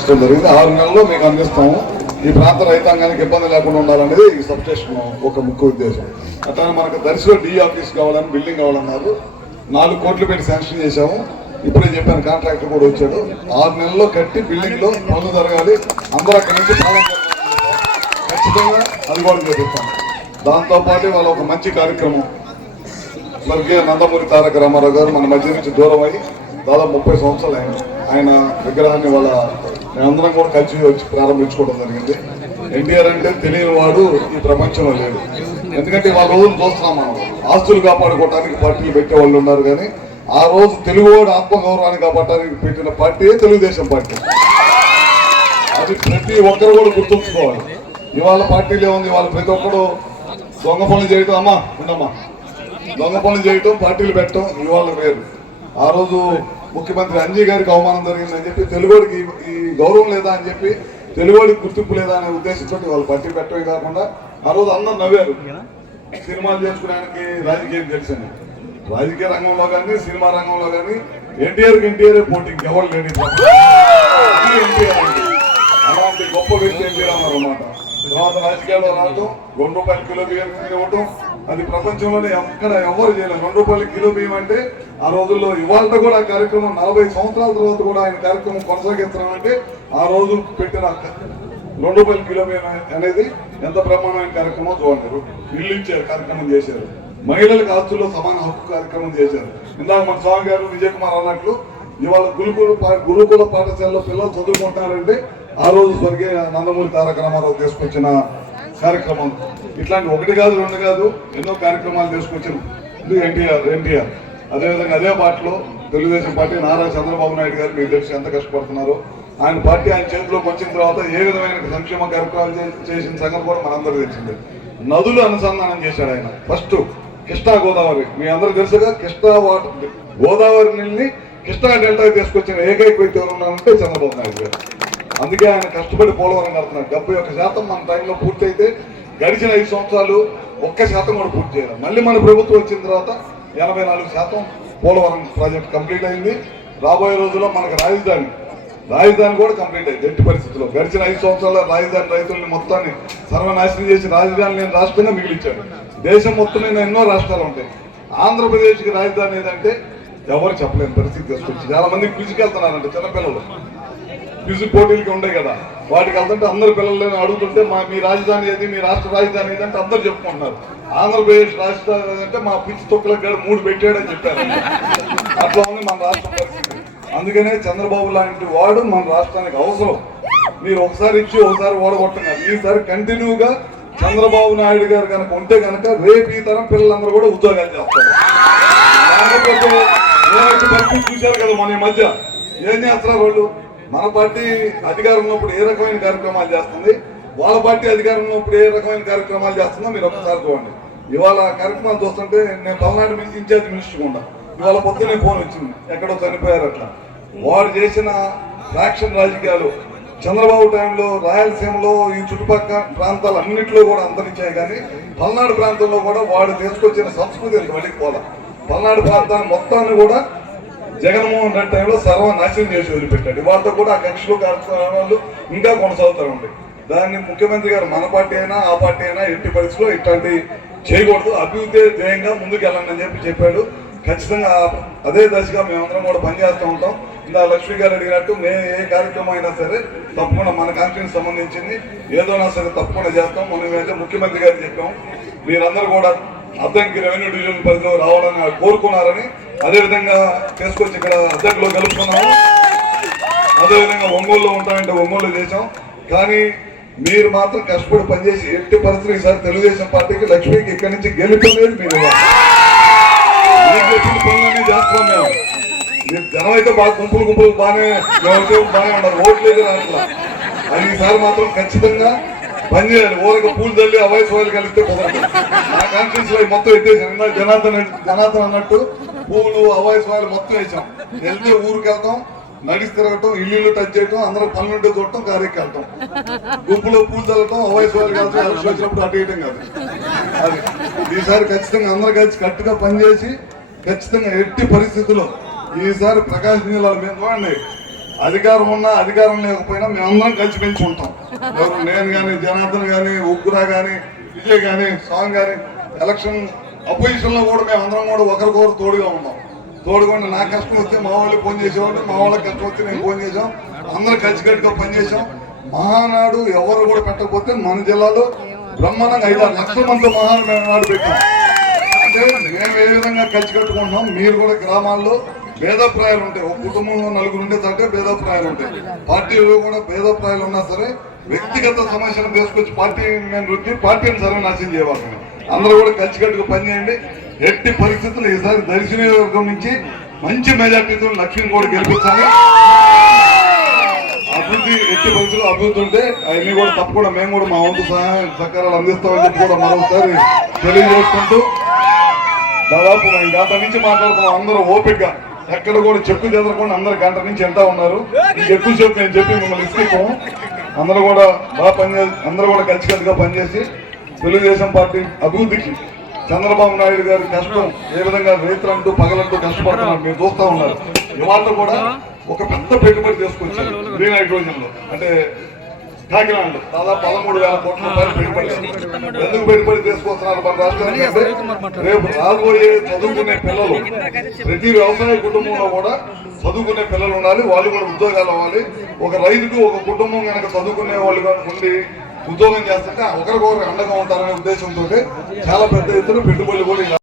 జరిగింది 6 నెలల్లో మీకు అందిస్తాము. ఈ ప్రాంత రైతాంగానికి ఇబ్బంది లేకుండా ఉండాలనేది ఈ సబ్స్టేషన్ ఒక ముఖ్య ఉద్దేశం. అట్లానే మనకు దర్శిలో డి ఆఫీస్ కావాలని బిల్డింగ్ కావాలన్నారు. 4 కోట్లు పెట్టి శాంక్షన్ చేశాము. ఇప్పుడే చెప్పాను, కాంట్రాక్టర్ కూడా వచ్చాడు. 6 నెలల్లో కట్టి బిల్డింగ్ లో పనులు జరగాలి. అందరూ అక్కడి నుంచి ఖచ్చితంగా అది కూడా చేపిస్తాం. దాంతోపాటు వాళ్ళ ఒక మంచి కార్యక్రమం, స్వర్గీయ నందమూరి తారక రామారావు గారు మన మధ్య నుంచి దూరం అయ్యి దాదాపు 30 సంవత్సరాలు ఆయన విగ్రహాన్ని వాళ్ళ మేమందరం కూడా కలిసి వచ్చి ప్రారంభించుకోవడం జరిగింది. ఎన్టీఆర్ అంటే తెలియని వాడు ఈ ప్రపంచంలో లేడు. ఎందుకంటే వాళ్ళ రోజులు చూస్తున్నాం మనం. ఆస్తులు కాపాడుకోవడానికి పార్టీలు పెట్టే వాళ్ళు ఉన్నారు, కానీ ఆ రోజు తెలుగువాడు ఆత్మగౌరవాన్ని కాపాడడానికి పెట్టిన పార్టీయే తెలుగుదేశం పార్టీ. అది ప్రతి ఒక్కరు కూడా గుర్తుంచుకోవాలి. ఇవాళ పార్టీలు ఏముంది, వాళ్ళు ప్రతి ఒక్కరు దొంగ పనులు చేయటం, అమ్మా ఉండమ్మా, దొంగ పనులు చేయటం, పార్టీలు పెట్టడం ఇవాళ వేరు. ఆ రోజు ముఖ్యమంత్రి అంజీ గారికి అవమానం జరిగిందని చెప్పి, తెలుగుడికి ఈ గౌరవం లేదా అని చెప్పి, తెలుగుడికి గుర్తింపు లేదా అనే ఉద్దేశంతో వాళ్ళు పార్టీ పెట్టడమే కాకుండా ఆ రోజు అందరూ నవ్వారు. సినిమాలు చేసుకునేకి రాజకీయం తెలిసింది. రాజకీయ రంగంలో కానీ సినిమా రంగంలో కానీ ఎన్టీఆర్ పోటీ ఎవరు లేని ఎన్టీఆర్ అంటే అలాంటి గొప్ప వ్యక్తి ఎన్టీ రామారావు అన్నమాట. తర్వాత రాజకీయాల్లో రావటం, 2 రూపాయల కిలో బియ్యం ఇవ్వటం, అది ప్రపంచంలోనే ఎక్కడ ఎవరు చేయలేదు. 2 రూపాయల కిలో బియ్యం అంటే ఆ రోజుల్లో. ఇవాళ కూడా ఆ కార్యక్రమం 40 సంవత్సరాల తర్వాత కూడా ఆయన కార్యక్రమం కొనసాగిస్తున్నాం అంటే ఆ రోజు పెట్టిన 2 రూపాయల కిలో బియ్యం అనేది ఎంత బ్రహ్మాండమైన కార్యక్రమం చూడండి. ఇల్లు ఇచ్చారు, కార్యక్రమం చేశారు. మహిళలకు ఆస్తుల్లో సమాన హక్కు కార్యక్రమం చేశారు. ఇందాక మన స్వామి గారు విజయ్ కుమార్ అన్నట్లు ఇవాళ గురుకుల పాఠశాలలో పిల్లలు చదువుకుంటారంటే ఆ రోజు స్వర్గీయ నందమూరి తారక రామారావు తీసుకొచ్చిన కార్యక్రమం. ఇట్లాంటి 1 కాదు 2 కాదు ఎన్నో కార్యక్రమాలు తీసుకొచ్చిన ఎన్టీఆర్. అదేవిధంగా అదే పార్టీలో తెలుగుదేశం పార్టీ నారా చంద్రబాబు నాయుడు గారు మీకు తెలిసి ఎంత కష్టపడుతున్నారో. ఆయన పార్టీ ఆయన చేతిలోకి వచ్చిన తర్వాత ఏ విధమైన సంక్షేమ కార్యక్రమాలు చేసిన సంగతి కూడా మనందరూ తెలిసిందే. నదులు అనుసంధానం చేశాడు ఆయన. ఫస్ట్ కృష్ణా గోదావరి, మీ అందరూ తెలుసుగా, కృష్ణా వాటర్ గోదావరి నీళ్ళని కృష్ణా డెల్టాకి తీసుకొచ్చిన ఏకైక వ్యక్తి ఎవరు ఉన్నారంటే చంద్రబాబు నాయుడు గారు. అందుకే ఆయన కష్టపడి పోలవరం కడుతున్నారు. 71% మన టైంలో పూర్తి అయితే గడిచిన 5 సంవత్సరాలు 1% కూడా పూర్తి చేయాలి. మళ్ళీ మన ప్రభుత్వం వచ్చిన తర్వాత 84% పోలవరం ప్రాజెక్ట్ కంప్లీట్ అయింది. రాబోయే రోజుల్లో మనకు రాజధాని కూడా కంప్లీట్ అయింది. ఎట్టి పరిస్థితుల్లో గడిచిన 5 సంవత్సరాల రాజధాని రైతుల్ని మొత్తాన్ని సర్వనాశనం చేసి రాజధాని లేని రాష్ట్రంగా మిగిలించాడు. దేశం మొత్తం మీద ఎన్నో రాష్ట్రాలు ఉంటాయి. ఆంధ్రప్రదేశ్కి రాజధాని ఏదంటే ఎవరు చెప్పలేని పరిస్థితి తీసుకొచ్చి చాలా మందికి క్విజ్కి వెళ్తున్నారంటే చిన్నపిల్లలు క్విజ్ పోటీలకి ఉంటాయి కదా, వాటికి వెళ్తుంటే అందరు పిల్లలని అడుగుతుంటే మీ రాజధాని ఏది, మీ రాష్ట్ర రాజధాని ఏదంటే అందరు చెప్పుకుంటున్నారు. ఆంధ్రప్రదేశ్ రాజధాని అంటే మా పిచ్చి తొక్కులకు 3 పెట్టాడని చెప్పారు. అట్లా ఉంది మన రాష్ట్రం పరిస్థితి. అందుకనే చంద్రబాబు లాంటి వాడు మన రాష్ట్రానికి అవసరం. మీరు ఒకసారి ఇచ్చి ఒకసారి ఓడగొట్టండి. ఈసారి కంటిన్యూగా చంద్రబాబు నాయుడు గారు కనుక ఉంటే కనుక రేపు ఈ తరం పిల్లలందరూ కూడా ఉద్యోగాలు చేస్తారు. పరిస్థితి చూశారు కదా మన ఈ మధ్య ఏం చేస్తున్నారు వాళ్ళు. మన పార్టీ అధికారంలో ఉన్నప్పుడు ఏ రకమైన కార్యక్రమాలు చేస్తుంది, వాళ్ళ పార్టీ అధికారంలో ఉన్నప్పుడు ఏ రకమైన కార్యక్రమాలు చేస్తుందో మీరు ఒకసారి చూడండి. ఇవాళ కార్యక్రమాలు చూస్తుంటే నేను పల్నాడు ఇన్ఛార్జ్ మినిస్టర్ ఉండా, ఇవాళ పొద్దున్నే ఫోన్ వచ్చింది ఎక్కడో చనిపోయారు. అట్లా వాడు చేసిన ఫ్రాక్షన్ రాజకీయాలు చంద్రబాబు టైంలో రాయలసీమలో ఈ చుట్టుపక్కల ప్రాంతాలు అన్నింటిలో కూడా అంతరించాయి. కానీ పల్నాడు ప్రాంతంలో కూడా వాడు తీసుకొచ్చిన సంస్కృతి ఎంత వెళ్ళిపోవాలి. పల్నాడు ప్రాంతాన్ని మొత్తాన్ని కూడా జగన్మోహన్ రెడ్డి టైంలో సర్వనాశనం చేసి వదిలిపెట్టాడు. వాళ్ళతో కూడా ఆ కక్షలు కార్యక్రమాలు ఇంకా కొనసాగుతూ ఉంటాయి. దాన్ని ముఖ్యమంత్రి గారు మన పార్టీ అయినా ఆ పార్టీ అయినా ఎట్టి పరిస్థితిలో ఇట్లాంటి చేయకూడదు, అభివృద్ధి ధ్యేయంగా ముందుకు వెళ్ళండి అని చెప్పాడు. ఖచ్చితంగా అదే దశగా మేమందరం కూడా పనిచేస్తూ ఉంటాం. ఇలా లక్ష్మీ గారు అడిగినట్టు మేము ఏ కార్యక్రమం అయినా సరే తప్పకుండా మన కాన్ఫరెన్స్ సంబంధించింది ఏదైనా సరే తప్పకుండా చేస్తాం. మనం అయితే ముఖ్యమంత్రి గారు చెప్పాం, మీరందరూ కూడా అద్దంకి రెవెన్యూ డివిజన్ పరిధిలో రావాలని కోరుకున్నారని, అదేవిధంగా తీసుకొచ్చి ఇక్కడ అద్దెకులో కలుపుకున్నాము. అదేవిధంగా ఒంగోలులో ఉంటామంటే ఒంగోలు చేసాం. కానీ మీరు మాత్రం కష్టపడి పనిచేసి ఎట్టి పరిస్థితులు ఈసారి తెలుగుదేశం పార్టీకి లక్ష్మీకి ఇక్కడి నుంచి గెలుపలేదు. మీరు చెప్పిన పనులన్నీ చేస్తాం మేము. మీరు జనం అయితే బాగా గుంపులు బాగానే ఉన్నారు, ఓట్లు లేదు అట్లా. అది ఈసారి మాత్రం ఖచ్చితంగా పనిచేయాలి. ఊరికి పూలు తల్లి అవాయిస్ వాళ్ళు కలిస్తే కుదరదు. ఆ కాన్ఫరెన్స్ లో మొత్తం ఎత్తేసాం. జనార్దన్ అన్నట్టు పూలు అవాయిస్ వాళ్ళు మొత్తం వేసాం. వెళ్తే ఊరికి వెళ్తాం, నడిచి తిరగటం, ఇల్లు టచ్ చేయటం, అందరూ పనులుంటే చూడటం, కార్యకి వెళ్తాం. గుంపులో పూలు చల్లటం, అవాయిస్ వాళ్ళు కలిసి అలసి వచ్చినప్పుడు అటు వేయటం కాదు. అది ఈసారి ఖచ్చితంగా అందరూ కలిసి కట్టుగా పనిచేసి ఖచ్చితంగా ఎట్టి పరిస్థితుల్లో ఈసారి ప్రకాశం జిల్లాలో మేము చూడండి అధికారం ఉన్నా అధికారం లేకపోయినా మేమందరం కలిసి పెంచి ఉంటాం. ఎవరు నేను కానీ, జనార్దన్ కానీ, ఉగ్గురా కానీ, విజయ్ కానీ, స్వామి కానీ, ఎలక్షన్ అపోజిషన్ లో కూడా మేమందరం కూడా ఒకరికొకరు తోడుగా ఉన్నాం. తోడుగా నా కష్టం వస్తే మా వాళ్ళు ఫోన్ చేసేవాళ్ళు, మా వాళ్ళకి కష్టం వస్తే నేను ఫోన్ చేసాం. అందరూ కలిసికట్టుగా పనిచేసాం. మహానాడు ఎవరు కూడా పెట్టకపోతే మన జిల్లాలో బ్రహ్మాండంగా 5-6 లక్షల మంది మహానాడు పెట్టాం. అంటే మేము ఏ విధంగా కలిసి కట్టుకుంటున్నాం, మీరు కూడా గ్రామాల్లో భేదాభిప్రాయాలు ఉంటాయి. ఒక కుటుంబంలో 4 ఉండేదంటే భేదాభిప్రాయాలు ఉంటాయి. పార్టీలో కూడా భేదాభిప్రాయాలు ఉన్నా సరే వ్యక్తిగత సమస్యలు తీసుకొచ్చి పార్టీని రుద్ది పార్టీని సర్వనాశనం చేయవాలి. అందరూ కూడా కలిసికట్టుగా పనిచేయండి. ఎట్టి పరిస్థితులు ఈసారి దర్శి నియోజకవర్గం నుంచి మంచి మెజార్టీతో లక్ష్మీని కూడా గెలిపించాలి. అభివృద్ధి ఎట్టి పరిస్థితులు అభివృద్ధి ఉంటే అవన్నీ కూడా తప్పకుండా మేము కూడా మా వంతు సహాయ సహకారాలు అందిస్తామని చెప్పి కూడా మరొకసారి తెలియజేసుకుంటూ, దాదాపు మేము గంట నుంచి మాట్లాడుతున్నాం. అందరూ ఓపికగా ఎక్కడ కూడా చెప్పు చెదరకుండా అందరు గంట నుంచి వెళ్తా ఉన్నారు. ఎక్కువసేపు నేను చెప్పి మిమ్మల్ని ఇస్తాము. అందరూ కూడా బాగా పనిచేసి, అందరూ కూడా కలిసికట్టుగా పనిచేసి తెలుగుదేశం పార్టీ అభివృద్ధికి చంద్రబాబు నాయుడు గారి కష్టం ఏ విధంగా రైతులంటూ పగలంటూ కష్టపడుతున్నారు మీరు చూస్తా ఉన్నారు. ఇవాళ కూడా ఒక పెద్ద పెట్టుబడి తీసుకొచ్చారు గ్రీన్ హైడ్రోజన్ లో, అంటే కాకినాడలో దాదాపు 13,000 కోట్ల రూపాయలు పెట్టుబడి. ఎందుకు పెట్టుబడి తీసుకొస్తున్నారు మన రాష్ట్రానికి అంటే రేపు రాబోయే చదువుకునే పిల్లలు, ప్రతి వ్యవసాయ కుటుంబంలో కూడా చదువుకునే పిల్లలు ఉండాలి. వాళ్ళు కూడా ఉద్యోగాలు అవ్వాలి. ఒక రైతుకు ఒక కుటుంబం కనుక చదువుకునే వాళ్ళు ఉండి ఉద్యోగం చేస్తుంటే ఒకరికొకరు అండగా ఉంటారనే ఉద్దేశంతో చాలా పెద్ద ఎత్తున పెట్టుబడులు కూడా